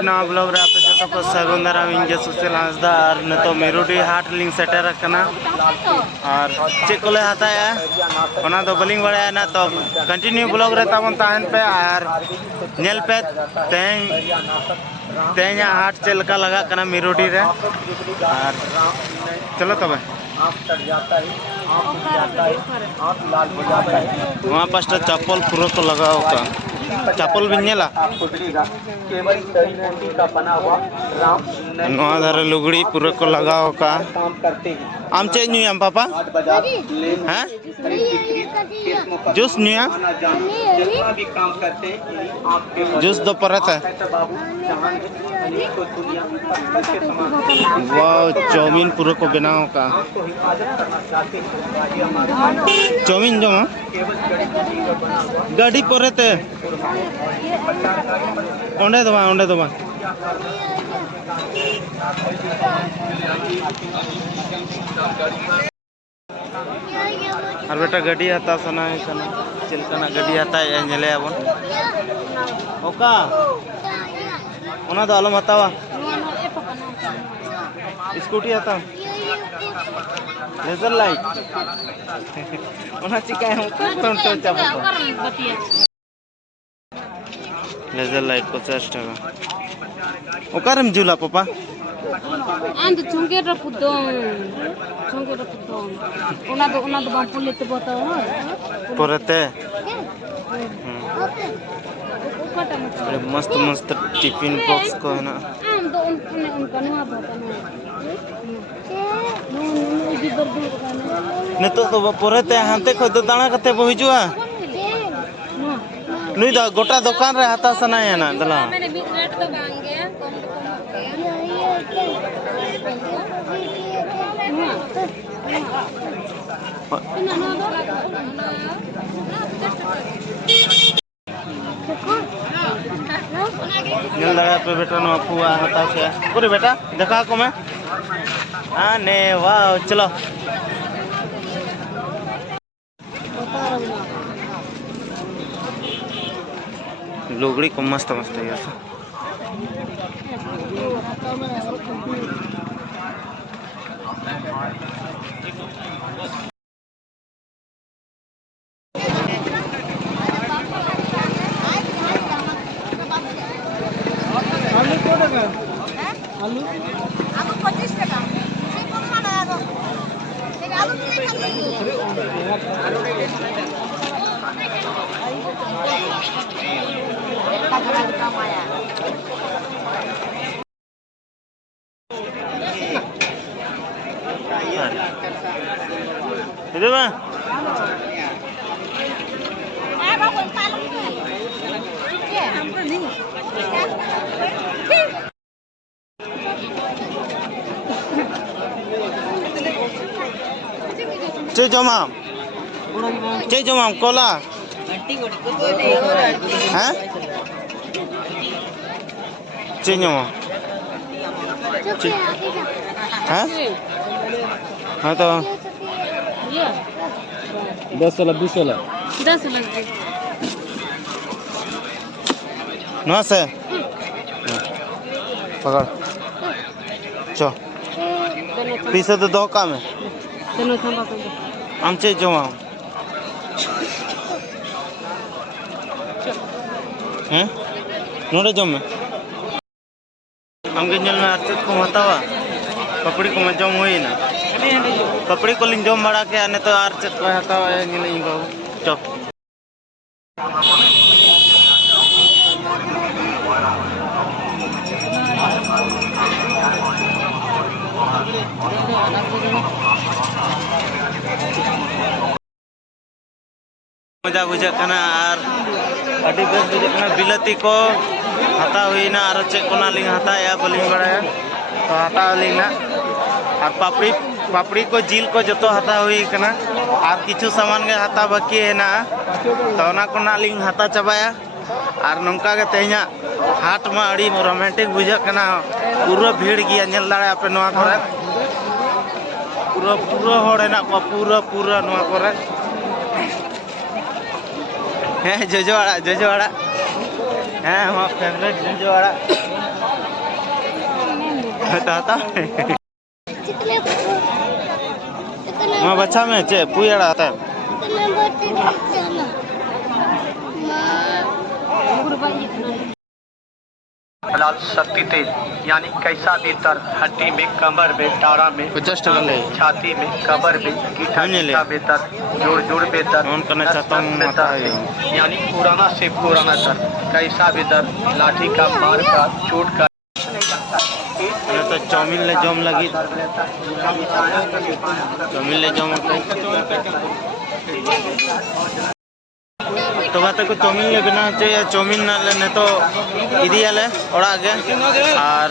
नवा ब्लॉग रे आपे जो को सगुन दाराम इंगे सुशील हांसदा और नतो मिरुडी हाट लिंग सेटर रखना और चेक कोले हताया ओना दो बलिंग बड़ाया ना तो कंटिन्यू ब्लॉग रे ताबन ताहन पे और नेल पे तेኛ हाट चलका लगा कना मिरुडी रे और चलो तबे वहाँ पास चप्पल पूरा को लगाओ का चप्पल भी नेला धारे लुगड़ी पूरा को लगाओ का आम चे न्यूयाम पापा हैं जूस न्यूया जूस दो परत है वाह चाउमीन पूरा को बनाओ का चाउमीन जो गाड़ी परत है ओंडे दो और बेटा गाड़ी हता सना है कना चिलकना गाड़ी हता है नेले आबन ओका ओना दो आलम हतावा स्कूटी हता लेजर लाइट ओना चिका हम फ्रंट चाबो लेजर लाइट 50 টাকা ओकारम जुला पापा आंद चुंगे रपुदों ओना दो बापुले तो बताओ परते मस्त मस्त टिफिन बॉक्स को है ना आम दो उनका नुआ बताना नितो तो परते हांते खो दो दाना कते बहिजुआ नुई दा गोटा दुकान रे हाता सनाया ना दला मैंने भी रेट तो बांग गया नेल लगा पे बेटा नो फुआ हता से पूरे बेटा देखा को मैं आने वाह चलो लुगड़ी को मस्त मस्त है ऐसा आलू 25 টাকা आलू itu mah cek jomam kola hah cek nyoma hah हाँ तो 10 वाला 20 वाला 10 लग नौ से पकड़ चो पीछे तो दो काम है दोनों थंबा को आमचे जमा हैं नोड़े जम में हम गंजल में आते को हतावा पपड़ी को मैं जम हुई ना पपड़ी को लिंग जम बड़ा के आने तो आर चेक को हतावा है नहीं बाबू चुप मजा बुझा करना और अड़ी बेस बुझा करना बिलती को हता हुई ना और चेक को ना लिंग हता या बलिंग बड़ाया तो हता लिंग ना और पापड़ी को जील को जो तो हता हुई करना और किछु सामान के हता बाकी है ना तो ना को ना लिंग हता चबाया और नौका के तेजा हाट में अड़ी रोमांटिक बुझा करना पूरा भीड़ गया नेल दाड़ा पे नवा करे पूरा पूरा होड़ है ना पूरा पूरा नवा करे हैं जोजो आड़ा हैं हमारा फेवरेट जोजो आड़ा हता माँ बच्चा में चे पुई आड़ा आता है लाल शक्ति तेज यानी कैसा भी दर्द हड्डी में, कमर में, टाड़ा में, 50 टका ले छाती में, कमर में, गीठा में दर्द, जोड़ जोड़ में दर्द, ऑन करना चाहता हूँ में माता दर्द, यानी पुराना से पुराना दर्द, कैसा भी दर्द, लाठी का, मार का, चोट का, मैंने तो चाउमीन ले जम लगी चाउमीन ले जम तो बात को चाउमीन ले बना चाहिए चाउमीन ना लेने तो इदी आले ओड़ा के और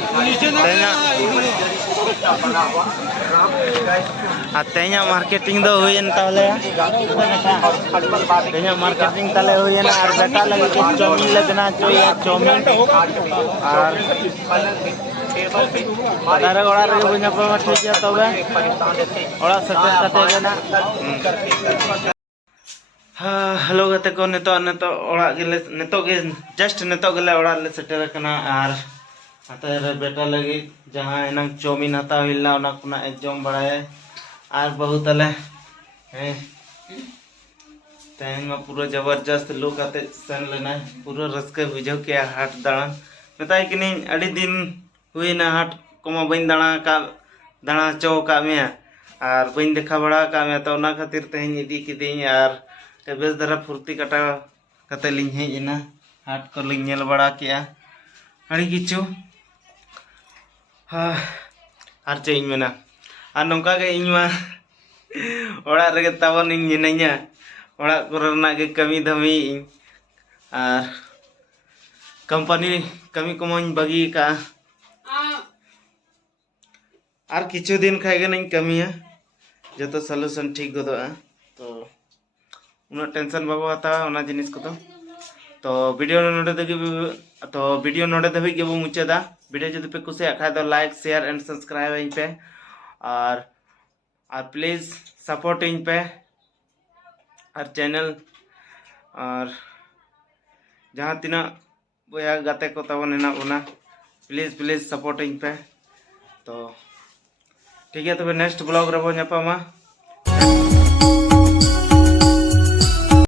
तेना मार्केटिंग दो हुईन ताले तेना मार्केटिंग ताले हुईन और बेटा लगे के चाउमीन ले बना चाहिए चाउमीन और दारे ओड़ा रे बुझा पर ठीक है तबे ओड़ा सेटल करते गेना हाँ हेलो गते को नेतो ओड़ा गेले नेतो गे जस्ट नेतो गेले ओड़ा ले सेटर कना और हाते रे बेटा लगी जहां एनंग चाउमीन हता हिलना ओना कुना एजम बड़ाए और बहुत अले हैं तेन में पूरा जबरदस्त लुक आते सन लेना पूरा रस्के बुझो के हाट दाड़न बताई कि नहीं अड़ी दिन हुई ना हाट कोमा बइन दाणा चो का में और बइन देखा बड़ा का में तो ना खातिर तेन इदी किदिन और बेस धरा फुर्ती कटा कते लिंग हेजना हाट को लिंग नेल बड़ा किया अड़ी किचु हाँ और चें मेना और नौका के इनमा ओड़ा रे तबन इन मिनैया ओड़ा कोरना के कमी धमी और कंपनी कमी कमों बगी का और किछु दिन खाएगा नहीं कमी है जो तो सॉल्यूशन ठीक गो तो उना टेंशन बाबू आता उना जिनिस को तो वीडियो नोडे धबी मुचादा वीडियो जो पे कुछ खाए तो लाइक शेयर एंड सब्सक्राइब इन पे और प्लीज सपोर्ट इन पे और चैनल और जहाँ तीना बोया गाते को तबन हेना बोना प्लीज सपोर्ट इन पे तो ठीक है तब नेक्स्ट ब्लॉग रे बो